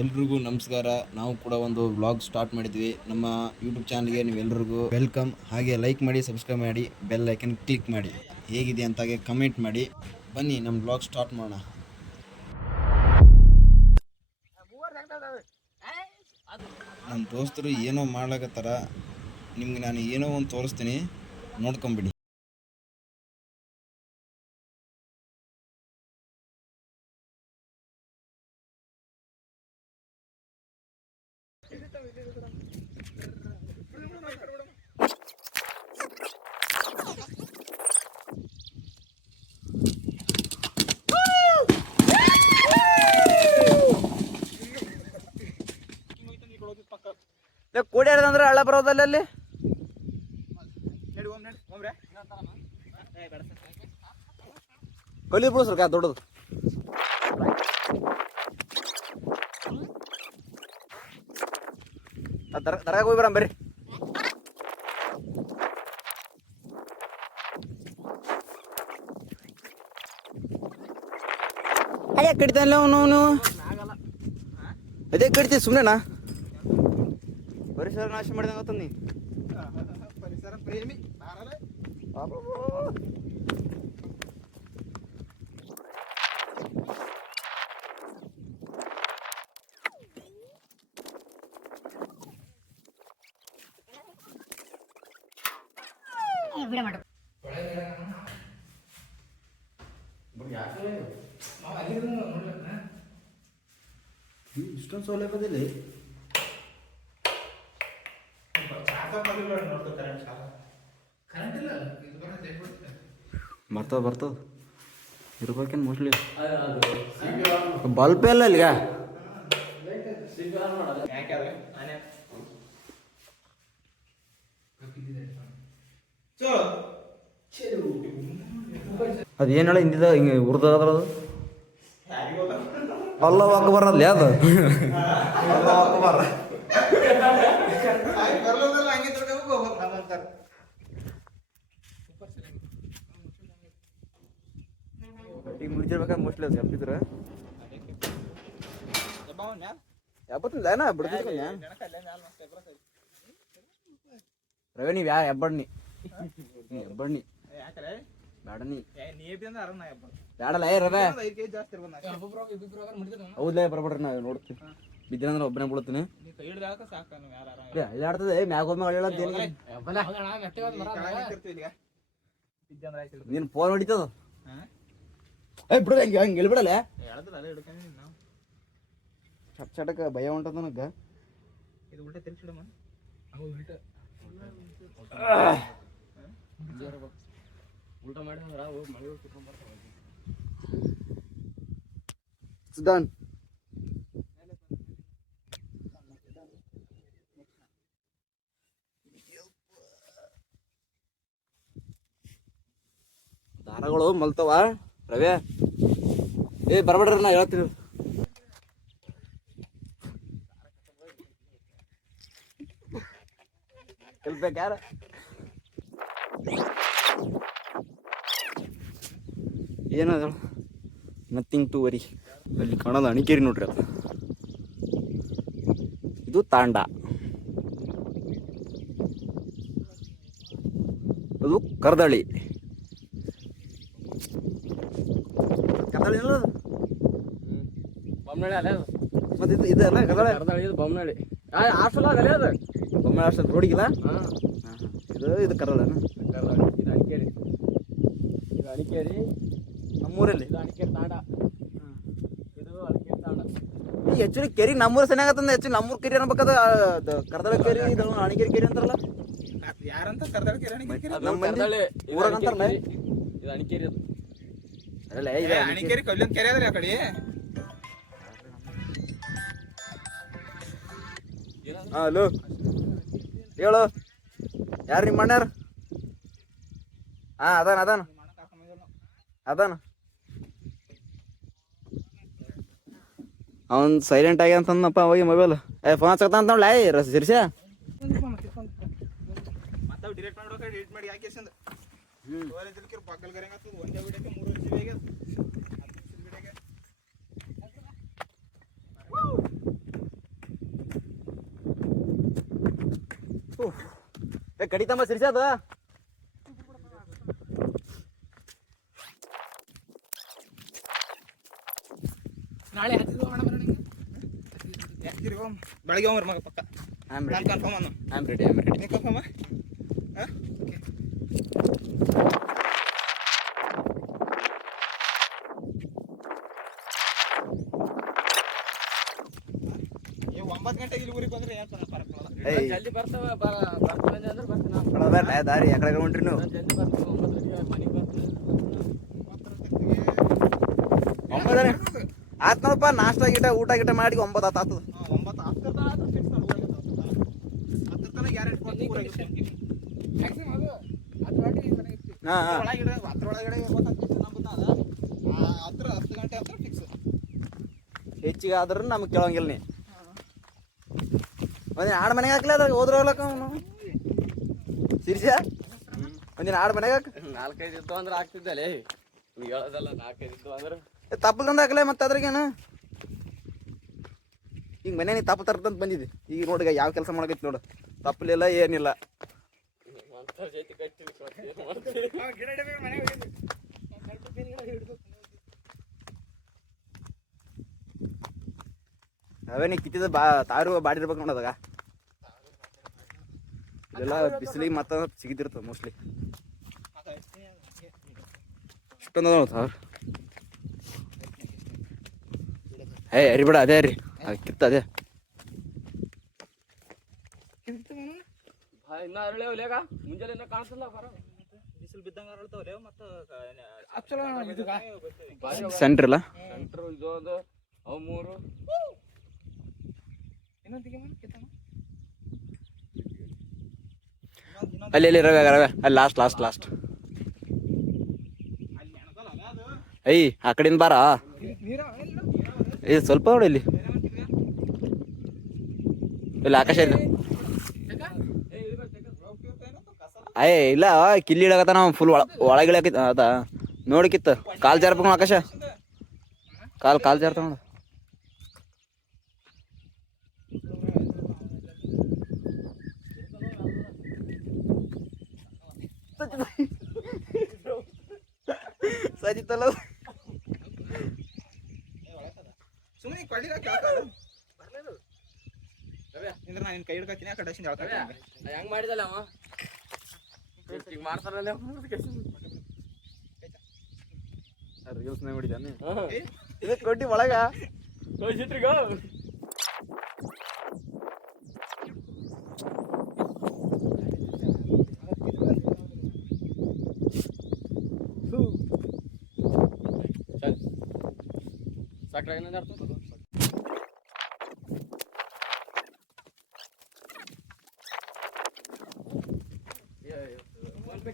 ಎಲ್ರಿಗೂ ನಮಸ್ಕಾರ. ನಾವು ಕೂಡ ಒಂದು ವ್ಲಾಗ್ ಸ್ಟಾರ್ಟ್ ಮಾಡಿದ್ವಿ ನಮ್ಮ ಯೂಟ್ಯೂಬ್ ಚಾನಲ್ಗೆ. ನೀವೆಲ್ಲರಿಗೂ ವೆಲ್ಕಮ್. ಹಾಗೆ ಲೈಕ್ ಮಾಡಿ, ಸಬ್ಸ್ಕ್ರೈಬ್ ಮಾಡಿ, ಬೆಲ್ ಐಕನ್ ಕ್ಲಿಕ್ ಮಾಡಿ. ಹೇಗಿದೆ ಅಂತಾಗೆ ಕಮೆಂಟ್ ಮಾಡಿ. ಬನ್ನಿ ನಮ್ಮ ವ್ಲಾಗ್ ಸ್ಟಾರ್ಟ್ ಮಾಡೋಣ. ನಮ್ಮ ದೋಸ್ತರು ಏನೋ ಮಾಡ್ಲಾಕತ್ತಾರ. ನಿಮ್ಗೆ ನಾನು ಏನೋ ಒಂದು ತೋರಿಸ್ತೀನಿ, ನೋಡ್ಕೊಂಬಿಡಿ. ಕೋಡಿ ಅಂದ್ರೆ ಹಳ್ಳ ಬರೋದಲ್ಲ ಅಲ್ಲಿ. ಕಲಿ ಬಿಡಿಸ್ರಕ್ಕ ದೊಡ್ಡದು. ದರ್ಗಾಗ ಹೋಗಿ ಬರಂ ಬರ್ರಿ. ಅದೇ ಕಡಿತಾನಲ್ಲ ಅವನು. ಅದೇ ಕಡಿತೀವಿ ಸುಮ್ಮನೆನಾ? ಪರಿಸರ ನಾಶ ಮಾಡಿದಂಗ ನೀ. ಪರಿಸರ ಪ್ರೇಮಿ ಇಷ್ಟೊಂದು ಸೌಲಭ್ಯದಲ್ಲಿ ಬರ್ತದ ಇರ್ಬೇಕೇನು ಮೋಸ್ಟ್ಲಿ. ಬಲ್ಪ್ ಎಲ್ಲ ಅಲ್ಲಿಗ ಅದೇನು ಹೇಳ ಹಿಂದಿದ ಹಿಂಗೆ ಉರ್ದದ್ರದು ಅಲ್ಲ ಅಕ್ಬರ್ ಅಲ್ಲಿ ಅದು ಅಕ್ಬರ್. ಈಗ ಮುಗಿದಿರ್ಬೇಕಾದ್ರೆ ಮೋಸ್ಟ್ಲಿ ಅದು ಎಪ್ಪಿದ್ರೆ ಎಪ್ಪತ್ತಿಲ್ಲ ಏನ ಬಿಡ್ತಿದ್ದ ರವೆ. ನೀವು ಎಬ್ಬಣ್ಣಿ ಎಬ್ಬಣ್ಣಿ ಬ್ಯಾಡನಿ ಬ್ಯಾಡಲ್ಲ ಏ ರವೆ. ಹೌದ್ಲೇ ಬರ್ಬೇಡ್ರಿ. ನಾ ನೋಡ್ತೀನಿ ಬಿದ್ದಂದ್ರೆ ಒಬ್ಬನೇ ಬಿಡ್ತೀನಿ. ಆಡ್ತದೆ ಮ್ಯಾಗ ಒಮ್ಮೆ ಅಳ್ಳೇಳಂತ ನೀನು ಫೋನ್ ಹೊಡಿತದ. ಬಿಡ ಹಂಗೆ ಹೇಳ್ಬಿಡಲ್ಲ. ಚಟ್ ಚಟಕ ಭಯ ಹೊಂಟದ ನನಗೆ. ಡನ್. ದಾರಗಳು ಮಲ್ತವ ರವೆ. ಬರ್ಬೇಡ್ರಿ ನಾ ಹೇಳ್ತೀನಿ. ಕಲ್ಬೇಕು ಯಾರ ಏನದ ನಥಿಂಗ್ ಟು ವರಿ. ಅಲ್ಲಿ ಕಾಣೋದು ಅಣಿಕೇರಿ ನೋಡ್ರಿ. ಅದು ಇದು ತಾಂಡ, ಅದು ಕರ್ದಳಿ. ಕರ್ದಳಿ ಅಲ್ಲ ಅದು ಬೊಮ್ಮನಳ್ಳಿ ಅಲ್ಲ ಅದು. ಮತ್ತೆ ಇದು ಅಲ್ಲ ಕರ್ದಳಿ, ಇದು ಬೊಮ್ಮನಳ್ಳಿ ಹಾಸ್ಟೆಲ್ ಅದಲ್ಲ ಅದು. ಬೊಮ್ಮನಳ್ಳಿ ಹಾಸ್ಟೆಲ್ ರೋಡಿಗಿಲ್ಲ. ಇದು ಕರ್ದಳ. ಇದು ಅಣಿಕೇರಿ. ಇದು ಅಣಿಕೇರಿ ನಮ್ಮೂರಲ್ಲಿ. ಇದು ಅಣಿಕೇರಿ ತಾಂಡ. ಇದು ಅಣಿಕೇರಿ ತಾಂಡ. ಈ ಆ್ಯಕ್ಚುಲಿ ಕೆರಿ ನಮ್ಮೂರು ಚೆನ್ನಾಗತ್ತಂದ. ಆ್ಯಕ್ಚುಲಿ ನಮ್ಮೂರು ಕೆರಿ ಅನ್ಬೇಕದ. ಕರ್ದಳ ಕೆರಿ ಇದು ಅಣಿಕೇರಿ ಕೆರಿ ಅಂತಾರಲ್ಲ. ಯಾರಂತ ಕರ್ದಳ ಕೆರಿ ನಮ್ಮ ಮಂದಿ ಊರಾಗ ಅಂತಾರಲ್ಲ. ಇದು ಅಣಿಕೇರಿ. ಅದು ಅಲ್ಲ ಇದು ಅಣಿಕೇರಿ ಕೊಲ್ಲೊಂದು ಕೆರೆ ಅದ್ರಿ ಆ ಕಡೆ. ಹಲೋ ಹೇಳು, ಯಾರು ನಿಮ್ಮ ಅಣ್ಣಾರ? ಅದಾನ ಅವನ್ ಸೈಲೆಂಟ್ ಆಗಿ ಅಂತಂದಪ್ಪ. ಹೋಗಿ ಮೊಬೈಲ್ ಫೋನ್ ಹಚ್ಚಕ್ತ ಅಂತ ನೋಡ್ಲ ಸಿರ್ಸ. ಡಿಲೀಟ್ ಮಾಡಿ ಯಾಕೆ ಏ ಕಡಿತಮ್ಮ ಸಿರಿಸಿ ಅದ ನಾಳೆ ಹತ್ತಿದ್ದು ಮಾಡೋಣ ನಿಂಗೆ ಬೆಳಗ್ಗೆ ಹೋಗ್ರಿ ಮಗ ಪಕ್ಕ ಐ ನಾನು ಕನ್ಫರ್ಮ್ ಅನ್ನು ಆಮ್ ರೆಡಿ ನೀ ಕನ್ಫರ್ಮ್ ಓಕೆ 9 ಗಂಟೆಗೆ ಇಲ್ಲಿ ಊರಿಗೆ ಬಂದ್ರೆ ಯಾಕೆ ಬರಲ್ಲ ಏಯ್ ಜಲ್ದಿ ಬರ್ತವೆ ಬರ್ತವೆ ಅಂದ್ರೆ ಬರ್ತೀನಿ ನಾನು ದಾರಿ ಆ ಕಡೆ ಹೊಂಟ್ರಿ ನೀವು ಜಲ್ದಿ ಬರ್ತೀವಿ 9 ಗಂಟೆಗೆ ಮನೆಗೆ ಬರ್ತೀನಿ ಆತ್ ನೋಡಪ್ಪ ನಾಷ್ಟ ಗಿಟ ಊಟ ಗಿಟ ಮಾಡಿ 9 ಆತದ 9 10 ಆದ್ರೆ ಫಿಕ್ಸ್ ನೋಡಿ 10 ತನಕ ಗ್ಯಾರಂಟಿ ಕೊಡ್ತೀನಿ ಮ್ಯಾಕ್ಸಿಮಮ್ ಅದು ಒಳಗೆ ಮನೆಗೆ ಇರ್ತೀವಿ ಹಾ ಹಾ ಅದ್ರೊಳಗಡೆ ಗೊತ್ತಾಗ್ತೈತೆ ನಮ್ದು ಹತ್ರ 10 ಗಂಟೆ ಹತ್ರ ಫಿಕ್ಸ್ ಹೆಚ್ಚಿಗೆ ಆದ್ರೂ ನಮ್ಗೆ ಕೇಳಂಗಿಲ್ಲ ನೀ ಒಂದಿನ ಆಡು ಮನೆಗೆ ಹಾಕ್ಲಿ ಅದ್ರಾಗ ಹೋದ್ರ ಹೋಗ್ಲಕ್ಕ ಅವನು ಸಿರಿಸ ಒಂದಿನ ಆಡು ಮನೆಗೆ ಹಾಕ 4-5 ಇದ್ದು ಅಂದ್ರೆ ಆಗ್ತಿದ್ದಲೇ ಈಗ ಹೇಳೋದಲ್ಲ 4-5 ಇದ್ದು ಅಂದ್ರೆ ತಪ್ಪಲ್ ತಂದು ಹಾಕ್ಲೇ ಮತ್ತೆ ಅದ್ರಾಗೇನು ಈಗ ಮನೆ ನೀ ತಪ್ಪು ತರ್ತಂತ ಬಂದಿದ್ದೆ ಈಗ ನೋಡಿ ಯಾವ ಕೆಲಸ ಮಾಡಕೈತಿ ನೋಡು ತಪ್ಪಲಿಲ್ಲ ಏನಿಲ್ಲ ಅವೇ ನೀ ಕಿತ್ತಿದ ತಾರು ಬಾಡಿರ್ಬೇಕು ನೋಡೋದಾಗ ಇದೆಲ್ಲ ಬಿಸಿಲಿಗೆ ಮತ್ತೆ ಸಿಗಿತಿರ್ತದೆ ಮೋಸ್ಟ್ಲಿ ಇಷ್ಟೊಂದು ನೋಡು ಸಾವಿರ ಅರಿಬೇಡ ಅದೇ ರೀ ಕಿತ್ತ ಅದೇ ಇನ್ನ ಅರಳೆ ಒಲೆಗ ಮುಂಜಾನೆ ಇನ್ನ ಕಾಣಿಸಲ್ಲ ಬರ ಬಿಸಿಲು ಬಿದ್ದಂಗ ಅರಳ್ತಾವಲ್ಲ ಮತ್ತು ಸೆಂಟ್ರ್ ಇಲ್ಲ ಸೆಂಟ್ರ್ ಇದು ಒಂದು ಅವು 3 ಅಲ್ಲಿ ರವೆ ಅಲ್ಲಿ ಲಾಸ್ಟ್ ಅಯ್ಯ ಆ ಕಡೆಯಿಂದ ಬಾರ ಇದು ಸ್ವಲ್ಪ ನೋಡಿ ಇಲ್ಲಿ ಆಕಾಶ ಇಲ್ಲ ಇಲ್ಲ ಕಿಲ್ಲಿ ಇಡಕತ್ತ ನಾವು ಫುಲ್ ಒಳಗಿಳ ಅದ ನೋಡಿಕಿತ್ತ ಕಾಲ್ ಜಾರ್ಬೇಕು ಆಕಾಶ ಕಾಲ್ ಜಾರ್ತ ನೋಡು ಸಜಿತಲ್ಲ ಸುಮ್ಮನೆ ಕೊಳ್ಳಿಗ ಅಂದ್ರೆ ನಾನು ಕೈ ಹಿಡ್ಕತ್ತೀನಿ ಆ ಕಡೆ ಹೆಂಗ್ ಮಾಡಿದಲ್ಲ ಅವ ಈಗ ಮಾಡ್ತಾರಲ್ಲ ರೀಲ್ಸ್ ನೋಡಿದ್ದಾನೆ ಇದು ಕೊಟ್ಟಿ ಒಳಗ ಕಳಿಸಿಟ್ರಿಗ ಸಾಕ್ರ ಏನಂತ ಅರ್ಥ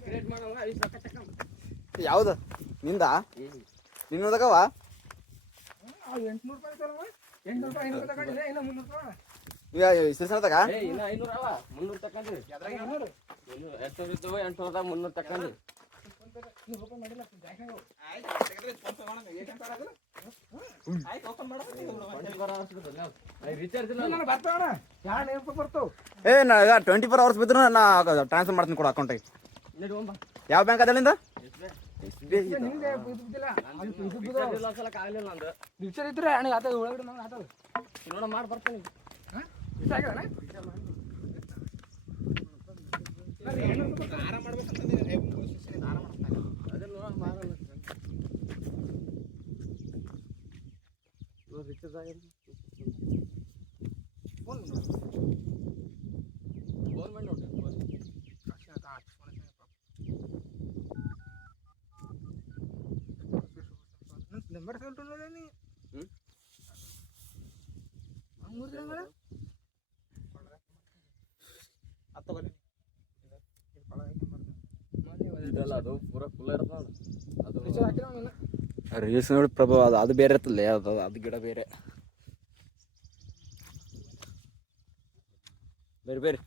ಕ್ರಿಯೇಟ್ ಮಾಡವ ಯಾವ್ದು ನಿಂದ ನಿನ್ನದಕವ 800 ರೂಪಾಯಿ 800 ರೂಪಾಯಿ ತಗೊಂಡಿಲ್ಲ ಇನ್ನ 300 ರೂಪಾಯಿ ಸಿರ್ಸನದಾಗ ಇನ್ನ 500 ಅವ 300 ತಕೊಂಡ್ರಿ 800 ಇದ್ದವ 800 300 ತಕೊಂಡ್ರಿ ಏ ನಾ 24 ಅವರ್ಸ್ ಬಿದ್ರು ನಾ ಟ್ರಾನ್ಸ್ಫರ್ ಮಾಡ್ತೀನಿ ಕೊಡು ಅಕೌಂಟಿಗೆ ಯಾವ ಬ್ಯಾಂಕ್ ಅದಲ್ಲಿಂದ ರಿಕ್ಷರ್ ಇದ್ರೆ ನನಗೆ ಆತ ಒಳಗಡೆ ನಂಗೆ ಆತದ ನೋಡ ಮಾಡಿ ಬರ್ತೀನಿ ಇಷ್ಟ ಆಗ್ಯದಣ್ಣ ಆರಾಮ ಮಾಡ್ಬೇಕಂತಂದ್ರೆ ಅದನ್ನ ನೋಡ ಮಾಡಲ್ಲ ರಿಚಾರ್ಜ್ ಫೋನ್ ಮಾಡಿ ನೋಡಿ ನಂಬರ್ ಹೇಳ್ತು ನೋಡೇನಿ ಇದೆಲ್ಲ ಅದು ಪೂರ ಫುಲ್ ಇರ್ತದ ಅದು ರಿಚಾರ್ಜ್ ಹಾಕಿಲ್ಲ ಇನ್ನ ರೀಲ್ಸ್ ನೋಡಿ ಪ್ರಭು ಅದು ಬೇರೆ ಇರ್ತಲ್ಲ ಯಾವ್ದು ಅದು ಗಿಡ ಬೇರೆ ಬೇರೆ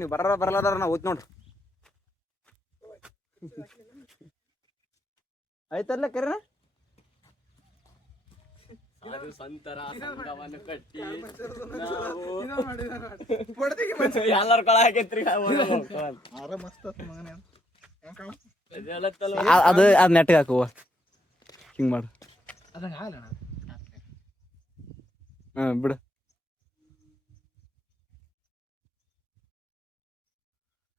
ನೀವು ಬರಲಾದಾರ ನಾ ಓದ್ ನೋಡ್ರಿ ಆಯ್ತಲ್ಲ ಕರೀನ ಸಂತರ ಸಂಘವನ್ನು ಕಟ್ಟಿ ಇದೋ ಮಾಡಿ ಕೊಡ್ತೀವಿ ಮನುಷ್ಯ ಎಲ್ಲರ ಕೊಳ ಹಾಕೈತ್ರಿ ಆರ ಮಸ್ತ್ ಆತ್ ಮಗನೇ ಹೆಂಗ್ ಕಾಣ ಅದು ನೆಟ್ಗೆ ಹಾಕುವ ಹಿಂಗೆ ಮಾಡು. ಅದಂಗ ಆಗಲ್ಲ ಹಾಂ ಬಿಡು.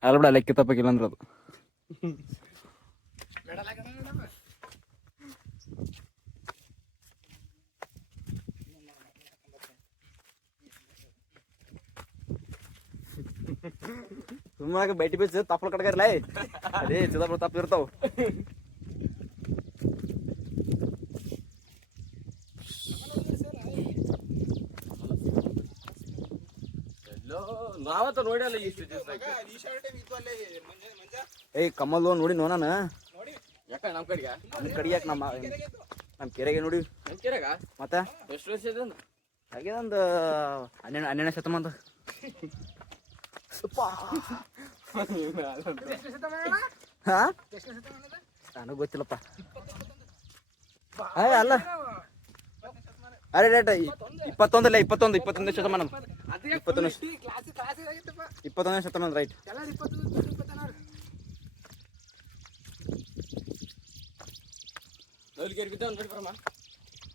ಅಲ್ಲ ಬಿಡ ಲೆಕ್ಕ ತಪ್ಪಕ್ಕಿಲ್ಲ ಅಂದ್ರೆ ಅದು ಸುಮ್ಮನೆ ಬೈಟಿ ಬೀಚ್ ತಪ್ಪಲ ಕಟ್ಕರ್ಲ ಅದೇ ಚಿದಾಪುರ ತಪ್ಪ ಇರ್ತಾವ. ನಾವತ್ತ ನೋಡಲ್ಲ ಇಷ್ಟು ದಿವಸ ಈ ಶರ್ಟ್ ಇತ್ತು ಅಲ್ಲೇ ಮಂಜ ಏಯ್ ಕಮಲ್ ನೋಡಿ ನೋಡಣ ನೋಡಿ ಯಾಕ ನಮ್ ಕಡೆಗ ನಮ್ಮ ಕಡಿಯಾಕ ನಮ್ಮ ಕೆರೆಗೆ ನೋಡಿ ನಮ್ ಕೆರೆಗ ಮತ್ತೆ ಎಷ್ಟು ವರ್ಷ ಇದೆ ಹಾಗೆ ಒಂದು 12ನೇ ಶತಮಾನ. ಹಾ ನನಗೆ ಗೊತ್ತಿಲ್ಲಪ್ಪ. ಅಲ್ಲ ಅರೆ ರೇಟ್ 21 21ನೇ ಶತಮಾನ 21ನೇ ಶತಮಾನ ರೈಟ್. ನಲ್ಗೇರಿ ಬಿದ್ದ ನೋಡಿ ಬರಮ್ಮ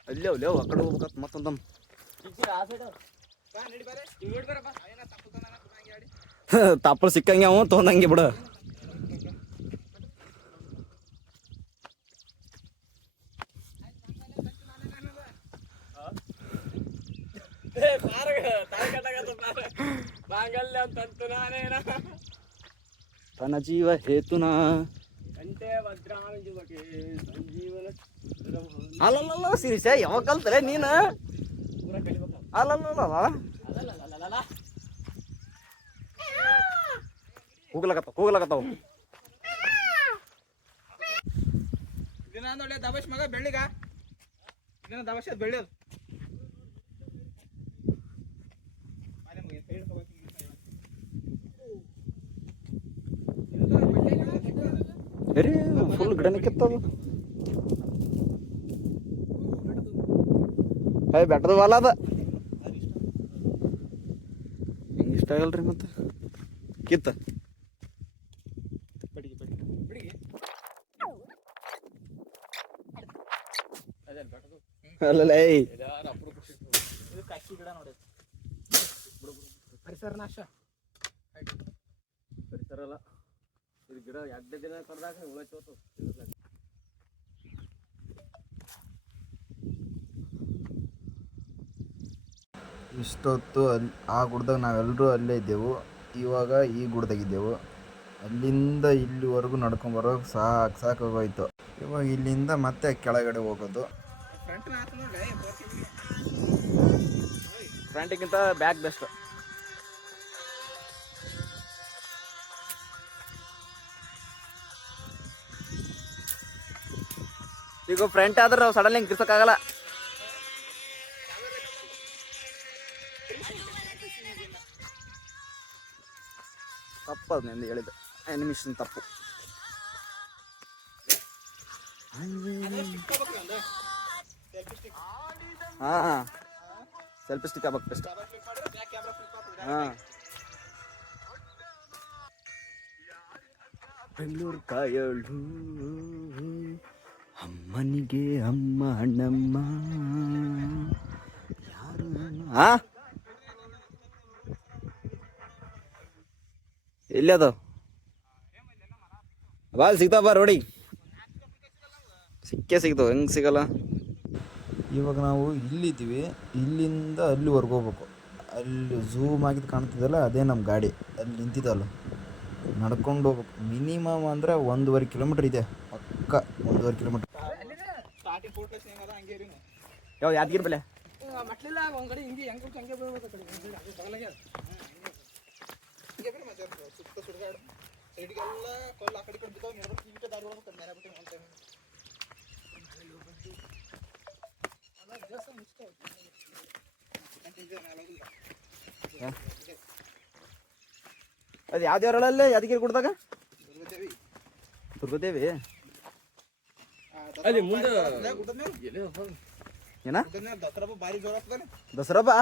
ಅಲ್ಲೇ ಅಲ್ಲೇ ಆ ಕಡೆ ಹೋಗ್ಬೇಕತ್ ಮತ್ತೊಂದು ಆ ಸೈಡ್ ಬಾ ನಡಿ ಬಾರೆ ನೋಡಿ ಬರಪ್ಪ ಅವೇನ ತಪ್ಪು ನಾನು ಹಂಗೆ ಆಡಿ ತಾಪಲ್ ಸಿಕ್ಕಂಗೆ ಅವ ತೊಗೊಂಡಂಗೆ ಬಿಡು. ಮಾಂಗಲ್ಯ ಅಂತಂತು ನಾನೇನ ತನ್ನ ಜೀವ ಹೇತುನಾ ಕಂಠೆ ಭದ್ರಾಣಿ ಜೀವಕ್ಕೆ ಸಂಜೀವನ ಅಲ್ಲಲ್ಲ ಸಿರಿಸ ಯಾವಾಗ ಕಲ್ತಲೆ ನೀನು ಪೂರ ಕಲಿಬೇಕು ಅಲ್ಲಲ್ಲ ಅಲ್ಲಲ್ಲ ಹೋಗ್ಲಕತ್ತಾವ ದಿನ ನೋಡ್ಲೆ ದಬಶ್ ಮಗ ಬೆಳ್ಳಿಗ ದಿನ ದಬಶ್ ಬೆಳ್ಳಿಯೋದು ಅರೆ ಫುಲ್ ಗಿಡನೇ ಕಿತ್ತದು. ಬೆಟ್ಟದ ಹೊಲ ಅದ ಹಿಂಗೆ ಇಷ್ಟ ಆಗಲ್ರಿ ಮತ್ತೆ ಕಿತ್ತ ಅಲ್ಲಲ್ಲ ಏಯ್ ಇದು ಕಕ್ಕಿ ಗಿಡ ನೋಡಿ ಪರಿಸರ ನಾಶ ಪರಿಸರಲ್ಲ ಇದು ಗಿಡ 2 ದಿನ ಕಡ್ದಾಗ ಉಳಚೋತು. ಇಷ್ಟೊತ್ತು ಆ ಗುಡ್ದಾಗ ನಾವೆಲ್ಲರೂ ಅಲ್ಲೇ ಇದ್ದೆವು. ಇವಾಗ ಈ ಗುಡ್ದಾಗಿದ್ದೆವು. ಅಲ್ಲಿಂದ ಇಲ್ಲಿವರೆಗೂ ನಡ್ಕೊಂಬರೋಕೆ ಸಾಕಾಗೋಯ್ತು. ಇವಾಗ ಇಲ್ಲಿಂದ ಮತ್ತೆ ಕೆಳಗಡೆ ಹೋಗೋದು. ಫ್ರಂಟ್ ನಾತ ನೋಡ್ಲೆ ಫ್ರಂಟಿಗಿಂತ ಬ್ಯಾಕ್ ಬೆಸ್ಟ್. ಈಗ ಫ್ರಂಟ್ ಆದ್ರೆ ನಾವು ಸಡನ್ಲಿ ಹಿಂಗೆ ತಿರ್ಸೋಕ್ಕಾಗಲ್ಲ. ತಪ್ಪದು ನಿಂದು ಹೇಳಿದ್ದು ಅನಿಮೇಷನ್ ತಪ್ಪು. ಹಾಂ ಸೆಲ್ಫಿ ಸ್ಟಿಕ್ ಆಗ್ಬೇಕು ಬೆಸ್ಟ್. ಹಾಂ ಬೆಂಗಳೂರು ಕಾಯಳು ಅಮ್ಮನಿಗೆ ಅಮ್ಮ ಅಣ್ಣಮ್ಮ ಯಾರು ಹಾ ಎಲ್ಲಿ ಅದು ಬಾಲ್ ಸಿಗ್ತಾವ ರೋಡಿ ಸಿಗ್ತಾವ ಹೆಂಗೆ ಸಿಗಲ್ಲ. ಇವಾಗ ನಾವು ಇಲ್ಲಿದ್ದೀವಿ. ಇಲ್ಲಿಂದ ಅಲ್ಲಿವರೆಗೂ ಹೋಗ್ಬೇಕು. ಅಲ್ಲಿ ಝೂಮ್ ಆಗಿದ್ದು ಕಾಣ್ತಿದ್ದಲ್ಲ ಅದೇ ನಮ್ಮ ಗಾಡಿ ಅಲ್ಲಿ ನಿಂತಿದ್ದಲ್ಲ. ನಡ್ಕೊಂಡು ಹೋಗ್ಬೇಕು. ಮಿನಿಮಮ್ ಅಂದರೆ 1.5 ಕಿಲೋಮೀಟ್ರ್ ಇದೆ. ಪಕ್ಕ 1.5 ಕಿಲೋಮೀಟ್ರ್. ಸ್ಟಾರ್ಟಿಂಗ್ ಫೋಟೋಸ್ ಹೆಂಗದ ಹಂಗೆ ರೀ ಯಾವ ಯಾದಗಿರಿ ಬೆಲೆ ಮಟ್ಲಿಲ್ಲ ಒಂದ್ ಕಡೆ ಹಿಂಗೆ ಹೆಂಗ್ ಹಂಗೆ ಬೀಳ್ಬೇಕು ಕಡೆ ಬಗಲಾಗೆ ಹಿಂಗೆ ಬಿಡಿ ಮಜಾ ಸುತ್ತ ಸುಡುಗಾಡು ಸೈಡ್ಗೆಲ್ಲ ಕೊಲ್ಲ ಆ ಕಡೆ ಬಿದ್ದಾವ ನೋಡ್ಬೇಕು ಈಗ ದಾರಿ ಒಳಗೆ ಕಮ್ಮಿ ಆಗ್ಬಿಟ್ಟು ಅಂತ ಅದು ಯಾವ ದೇವರಲ್ಲೇ ಯಾದಗಿರಿ ಗುಡ್ದಾಗ ದುರ್ಗದೇವಿ ಅಲ್ಲಿ ಮುಂದೆ ಏನ ದಸರಾ ಹಬ್ಬ ಭಾರಿ ಜೋರ ಆಗ್ತದೆ ದಸರಾ ಬಾ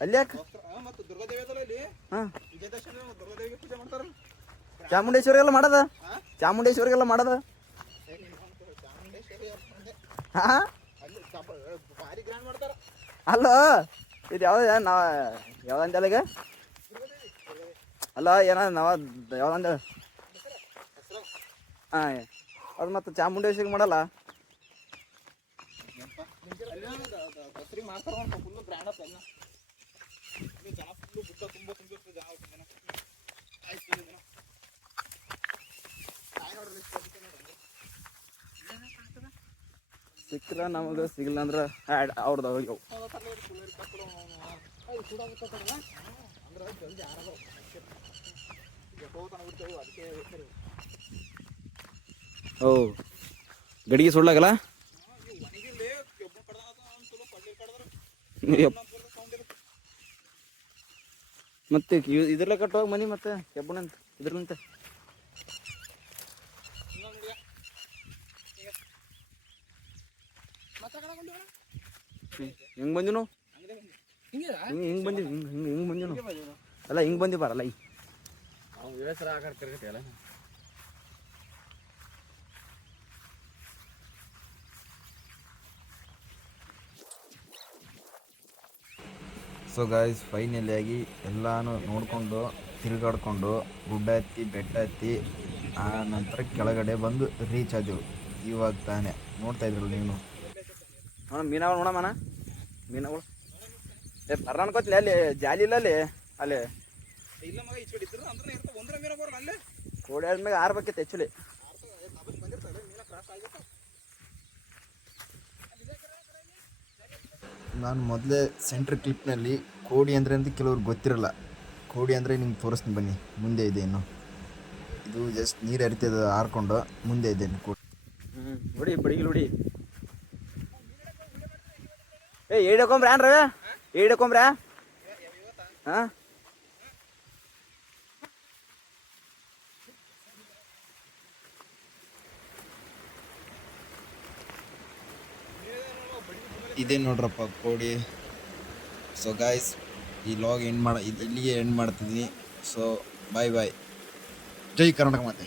ಅಲ್ಲಿ ಯಾಕೆ ಮತ್ತು ದುರ್ಗಾದೇವಿ ಅದಲ್ಲ ಇಲ್ಲಿ ಹಾಂ ವಿಜಯದಶಮಿ ದುರ್ಗಾದೇವಿಗೆ ಪೂಜೆ ಮಾಡ್ತಾರಲ್ಲ ಚಾಮುಂಡೇಶ್ವರಿಗೆಲ್ಲ ಮಾಡದ ಚಾಮುಂಡೇಶ್ವರಿಗೆಲ್ಲ ಮಾಡದ ಚಾಮುಂಡೇಶ್ವರಿ ಹಾಂ ಅಲ್ಲಿ ಭಾರಿ ಗ್ರ್ಯಾಂಡ್ ಮಾಡ್ತಾರ ಅಲ್ಲ ಇದು ಯಾವ್ದು ನಾವ ಯಾವ್ದಂತ ಈಗ ಅಲ್ಲ ಏನ ನಾವ ಯಾವ್ದಂದ ಹಾಂ ಅದು ಮತ್ತು ಚಾಮುಂಡೇಶ್ವರಿಗೆ ಮಾಡಲ್ಲ ದಸರಿ ಮಾಡ್ತಾರ ಫುಲ್ಲು ಗ್ರ್ಯಾಂಡ್ ಆಗ್ತದೆ ಎಲ್ಲ ಜನ ಫುಲ್ಲು ಬುದ್ಧ ತುಂಬ ತುಂಬಿರ್ತದೆ ಜನ ಆಯ್ತು ಜನ ಸಿಕ್ಕಲ್ಲ ನಮಗೆ ಸಿಗಲ್ಲ ಅಂದ್ರೆ ಅವ್ರದ್ದು ಅವ್ರಿಗೆ ಅಂದ್ರೆ ಜಲ್ದಿ ಆರಾಮ ಬಿಡ್ತೇವೆ ಅದಕ್ಕೆ ಓ ಗಡಿಗೆ ಸುಳ್ಳಾಗಲ್ಲ ಒಣಗಿಲ್ಲಿ ಕೆಬ್ಬು ಕಡ್ದ ಚಲೋ ಕಡ್ಲಿ ಕಡ್ದ್ರ ಸೌಂಡ್ ಇರುತ್ತೆ ಮತ್ತೆ ಇದ್ರಲ್ಲೇ ಕಟ್ಟೋಗಿ ಮನಿ ಮತ್ತೆ ಕೆಬ್ಬಣಂತ ಇದ್ರಲ್ಲಂತೆ ಹಿಂಗೆ ಬಂದಿ ನಾವು ಹಿಂಗೆ ಬಂದಿ ಹಿಂಗೆ ಬಂದಿ ನಾವು ಅಲ್ಲ ಹಿಂಗೆ ಬಂದಿ ಬಾರಲ್ಲ ಈ ಅವ್ನು ಬೇಸರ ಆಗಾಡ್ತಿರ್ಗತ್ತೆ ಅಲ್ಲ ಸೊ ಗಾಯ್ಸ್ ಫೈನಲಿ ಆಗಿ ಎಲ್ಲಾನು ನೋಡಿಕೊಂಡು ತಿರುಗಾಡ್ಕೊಂಡು ಗುಡ್ಡ ಹತ್ತಿ ಬೆಟ್ಟ ಹತ್ತಿ ಆ ನಂತರ ಕೆಳಗಡೆ ಬಂದು ರೀಚ್ ಆದೆವು ಇವಾಗ ತಾನೇ ನೋಡ್ತಾ ಇದ್ರಲ್ಲ ನೀವು ನೋಡ ಮೀನಾಗಳು ನೋಡಮ್ಮನ ಮೀನುಗಳು ಬರ್ರ ಅನ್ಕೋತಿಲ್ಲ ಅಲ್ಲಿ ಜಾಲಿ ಇಲ್ಲ ಅಲ್ಲಿ ಅಲ್ಲಿ ಇಲ್ಲ ಮಗ ಈ ಕಡೆ ಇದ್ರು ಅಂದ್ರೆ ಇರ್ತಾವ ಒಂದ್ರ ಮೀನ ಬರಲ್ಲ ಅಲ್ಲೇ ಕೋಡಿ ಆದ್ಮೇಲೆ ಆರ್ಬೇಕಿತ್ತು ಆ್ಯಕ್ಚುಲಿ ಬಂದಿರ್ತಾರೆ ಮೀನ ಕ್ರಾಸ್ ಆಗಿರ್ತಾವ ನಾನು ಮೊದಲೇ ಸೆಂಟ್ರ್ ಕ್ಲಿಪ್ನಲ್ಲಿ ಕೋಡಿ ಅಂದರೆ ಅಂತ ಕೆಲವ್ರಿಗೆ ಗೊತ್ತಿರಲ್ಲ ಕೋಡಿ ಅಂದರೆ ನಿಮ್ಗೆ ತೋರಿಸ್ತೀನಿ ಬನ್ನಿ ಮುಂದೆ ಇದೆ ಇನ್ನು ಇದು ಜಸ್ಟ್ ನೀರು ಹರಿತದ ಹಾರ್ಕೊಂಡು ಮುಂದೆ ಇದೆ ಇನ್ನು ಕೋಡಿ ನೋಡಿ ಬಡಿಗಿಲ್ ನೋಡಿ ಏಡಕೊಂಬ್ರ ಏನ್ ರವೆ ಏಡಕೊಂಬ್ರ ಹಾಂ ಇದೇ ನೋಡ್ರಪ್ಪ ಕೋಡಿ ಸೊ ಗಾಯ್ಸ್ ಈ ಲಾಗ್ ಇಲ್ಲಿಗೆ ಎಂಡ್ ಮಾಡ್ತಿದ್ದೀನಿ ಸೊ ಬಾಯ್ ಬಾಯ್ ಜೈ ಕರ್ನಾಟಕ ಮಾತೆ